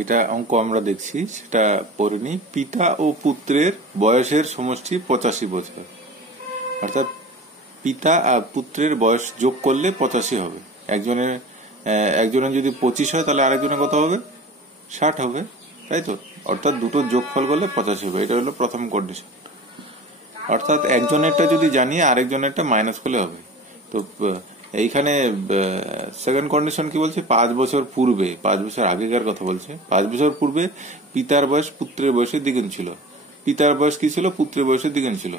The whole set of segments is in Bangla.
এটা অঙ্ক আমরা দেখছি সেটা পড়ে নি। পিতা ও পুত্রের বয়সের সমষ্টি 85 বছর, অর্থাৎ পিতা আর পুত্রের বয়স যোগ করলে 85 হবে। একজনের যদি 25 হয় তাহলে আরেকজনের কত হবে? 60 হবে, তাই তো? অর্থাৎ দুটো যোগফল করলে 85 হবে। এটা হলো প্রথম কন্ডিশন। অর্থাৎ একজনেরটা যদি জানি আরেকজনেরটা মাইনাস করলে হবে। তো এইখানে সেকেন্ড কন্ডিশন কি বলছে? 5 বছর পূর্বে, 5 বছর আগেকার কথা বলছে। 5 বছর পূর্বে পিতার বয়স পুত্রের বয়সের দ্বিগুণ ছিল। পিতার বয়স কি ছিল? পুত্রের বয়সের দ্বিগুণ ছিল।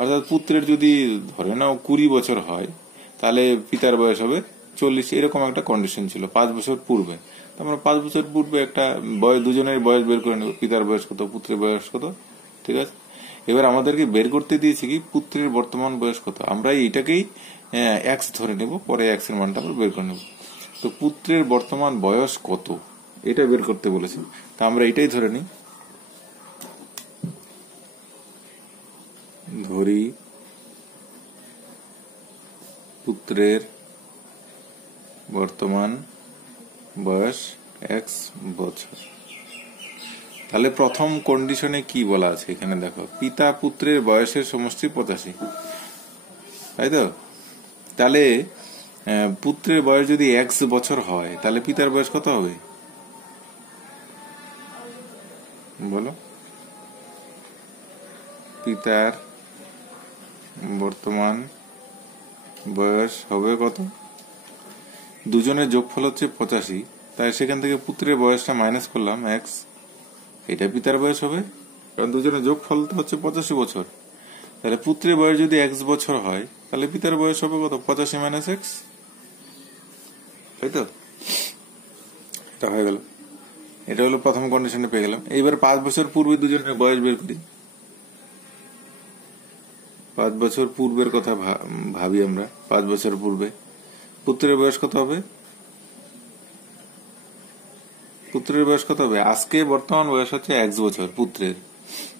অর্থাৎ পুত্রের যদি ধরে নাও 20 বছর হয় তাহলে পিতার বয়স হবে 40। এরকম একটা কন্ডিশন ছিল 5 বছর পূর্বে। আমরা 5 বছর পূর্বে একটা বয়স, দুজনের বয়স বের করে নেব। পিতার বয়স কত, পুত্রের বয়স কত, ঠিক আছে? এবার আমাদেরকে বের করতে দিয়েছে কি পুত্রের বর্তমান বয়স কত। আমরা এইটাকেই এক্স ধরে নেব, পরে এক্স এর মানটা আমরা বের করে নেব। তো পুত্রের বর্তমান বয়স কত এটা বের করতে বলেছে। তা আমরা এটাই ধরে নিই, ধরি পুত্রের বর্তমান বয়স এক্স বছর। তাহলে প্রথম কন্ডিশনে কি বলা আছে এখানে দেখো, পিতা পুত্রের বয়সের সমষ্টি 85, তাই তো? তাহলে পুত্রের বয়স যদি এক্স বছর হয় তাহলে পিতার বয়স কত হবে বলো? পিতার বর্তমান বয়স হবে কত? দুজনের যোগফল হচ্ছে 85, তাই সেখান থেকে পুত্রের বয়সটা মাইনাস করলাম এক্স, এটা পিতার বয়স হবে, কারণ দুজনের যোগফল তো হচ্ছে 85 বছর। তাহলে পুত্রের বয়স যদি এক্স বছর হয় তাহলে পিতার বয়স হবে কত? 85 মাইনাস এক্স, তাই তো? এটা হয়ে গেল। এটা হলো প্রথম কন্ডিশনে পেয়ে গেলাম। এইবার 5 বছর পূর্বে দুজনের বয়স বের করি। 5 বছর পূর্বের কথা ভাবি আমরা। 5 বছর পূর্বে পুত্রের বয়স কত হবে? পুত্রের বয়স কত হবে? আজকে বর্তমান বয়স হচ্ছে এক্স বছর পুত্রের,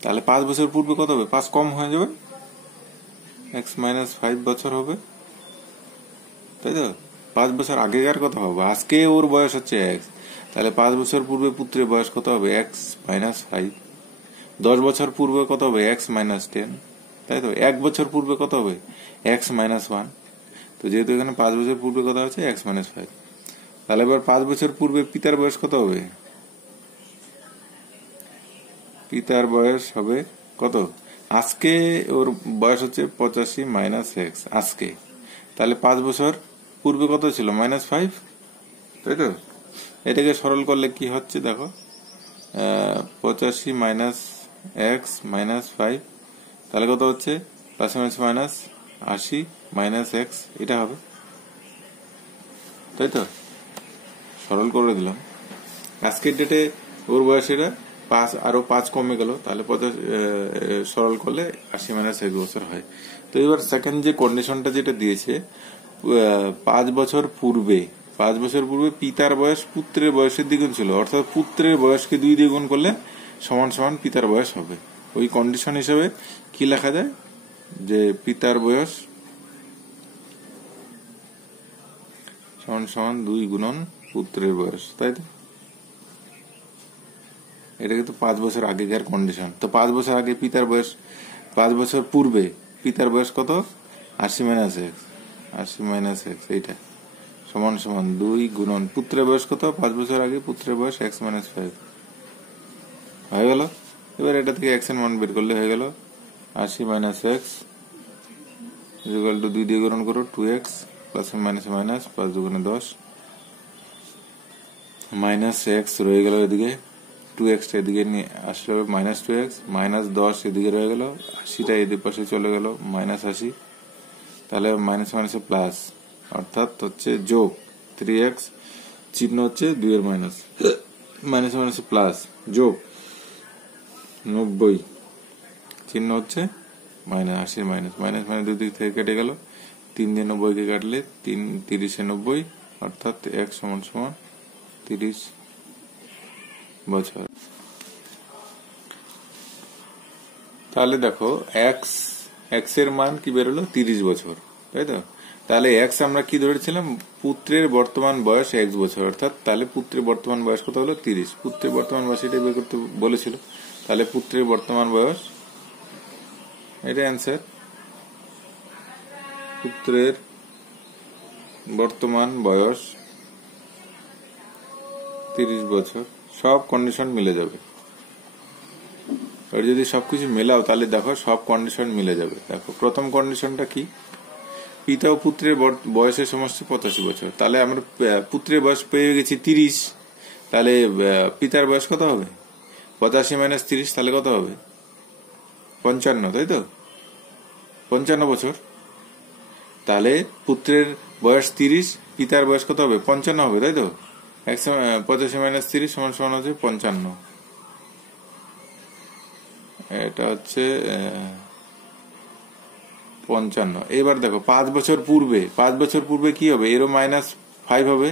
তাহলে 5 বছর পূর্বে কত হবে? 5 কম হয়ে যাবে, এক্স মাইনাস 5 বছর হবে, তাই তো? 5 বছর আগেকার কথা হবে, আজকে ওর বয়স হচ্ছে এক্স, তাহলে 5 বছর পূর্বে পুত্রের বয়স কত হবে? X minus 5। 10 বছর পূর্বে কত হবে? এক্স মাইনাস 10, তাই তো? 1 বছর পূর্বে কত হবে? X minus 1। তো যেহেতু এখানে 5 বছর পূর্বে কত হচ্ছে? X minus 5। তাহলে এবার 5 বছর পূর্বে পিতার বয়স কত হবে? পিতার বয়স হবে কত? আজকে ওর বয়স হচ্ছে 85 মাইনাস এক্স আজকে, তাহলে 5 বছর পূর্বে কত ছিল? মাইনাস 5, তাই তো? এটাকে সরল করলে কি হচ্ছে দেখো, 85 মাইনাস এক্স মাইনাস 5, তাহলে কত হচ্ছে? Plus minus minus 80 minus x, এটা হবে, তাই তো? সরল করে দিলাম। আজকের ডেটে ওর বয়সেরা 5, আরো 5 কমে গেল, তাহলে 50 সরল করলে 80 মাইনাস 1 বছর হয়। তো এবার সেকেন্ড যে কন্ডিশনটা যেটা দিয়েছে, 5 বছর পূর্বে, 5 বছর পূর্বে পিতার বয়স পুত্রের বয়সের দ্বিগুণ ছিল, অর্থাৎ পুত্রের বয়সকে 2 দিয়ে গুণ করলে সমান সমান পিতার বয়স হবে। ওই কন্ডিশন হিসেবে কি লেখা যায়? যে পিতার বয়স সমান সমান 2 গুণন পুত্রের বয়স, তাই তো? এটা কিন্তু 5 বছর আগেকার কন্ডিশন। তো 5 বছর আগে পিতার বয়স, 5 বছর পূর্বে পিতার বয়স কত? 80 মাইনাস এক্স, 80 মাইনাস এক্স, এইটা সমান সমান 2 গুণন পুত্রের বয়স কত? 5 বছর আগে পুত্রের বয়স এক্স মাইনাস 5 হয়ে গেল। এবার এটা থেকে এক্স এর মান বের করলে হয়ে গেল 80 মাইনাস এক্স ইকুয়াল টু 2 দিয়ে গুণন করো 2x, প্লাস মাইনাস মাইনাস, 5 দুগুণে 10, মাইনাস এক্স রয়ে গেল এদিকে, 2x এদিকে নিয়ে আসলে মাইনাস 2x, মাইনাস 10 এদিকে রয়ে গেল, 80টা এদিকে পাশে চলে গেল মাইনাস 80, তাহলে মাইনাস মাইনাসে প্লাস, অর্থাৎ হচ্ছে যোগ 3x, চিহ্ন হচ্ছে 2 এর মাইনাস, মাইনাস মাইনাসে প্লাস, যোগ 90, চিহ্ন হচ্ছে মাইনাস 80 মাইনাস, মাইনাস মাইনাস দুদিক থেকে কেটে গেল, 3 দিয়ে 90 কে কাটলে 3 30 এ 90, অর্থাৎ x সমান সমান 30 বছর। তাহলে দেখো এক্স এর মান কি বেরোলো? 30 বছর, তাই তো? তাহলে এক্স আমরা কি ধরেছিলাম, পুত্রের বর্তমান বয়স এক্স বছর, অর্থাৎ তাহলে পুত্রের বর্তমান বয়স কত হলো 30। পুত্রের বর্তমান বয়স এটাই বের করতে বলেছিল, তাহলে পুত্রের বর্তমান বয়স, এটা অ্যান্সার। পুত্রের বর্তমান বয়স 30 বছর। সব কন্ডিশন মিলে যাবে, আর যদি সবকিছু মেলাও তাহলে দেখো সব কন্ডিশন মিলে যাবে। দেখো প্রথম কন্ডিশনটা কি, পিতা ও পুত্রের বয়সের সমষ্টি 85 বছর। তাহলে আমরা পুত্রের বয়স পেয়ে গেছি 30, তাহলে পিতার বয়স কত হবে, 85 মাইনাস 30, তাহলে কত হবে 55, তাই তো, 55 বছর। তাহলে পুত্রের বয়স 30, পিতার বয়স কত হবে 55 হবে, তাই তো। 85 মাইনাস 30 সমান সমান হচ্ছে 55, এটা হচ্ছে 55। এবার দেখো 5 বছর পূর্বে, 5 বছর পূর্বে কি হবে, এরও -5 হবে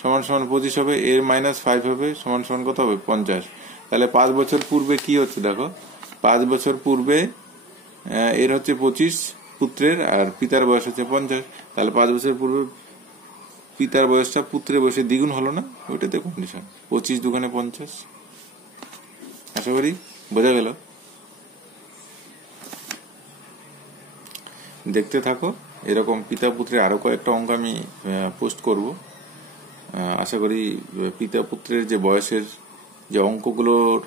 সমান সমান 25 হবে, এর -5 হবে সমান সমান কত হবে 50। তাহলে 5 বছর পূর্বে কি হচ্ছে দেখো, 5 বছর পূর্বে এর হচ্ছে 25 পুত্রের, আর পিতার বয়স হচ্ছে 50। তাহলে 5 বছর পূর্বে পিতার বয়সটা পুত্রের বয়সে দ্বিগুণ হলো না, ওইটাতে কন্ডিশন। 25 দুগুণে 50। আশা করি বোঝা গেল। দেখতে থাকো, এরকম পিতা পুত্রের আরো কয়েকটা অঙ্ক আমি পোস্ট করব। আশা করি পিতা পুত্রের যে বয়সের যে অঙ্কগুলোর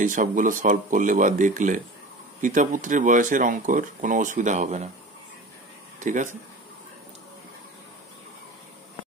এই সবগুলো সলভ করলে বা দেখলে পিতা পুত্রের বয়সের অঙ্কর কোনো অসুবিধা হবে না। ঠিক আছে।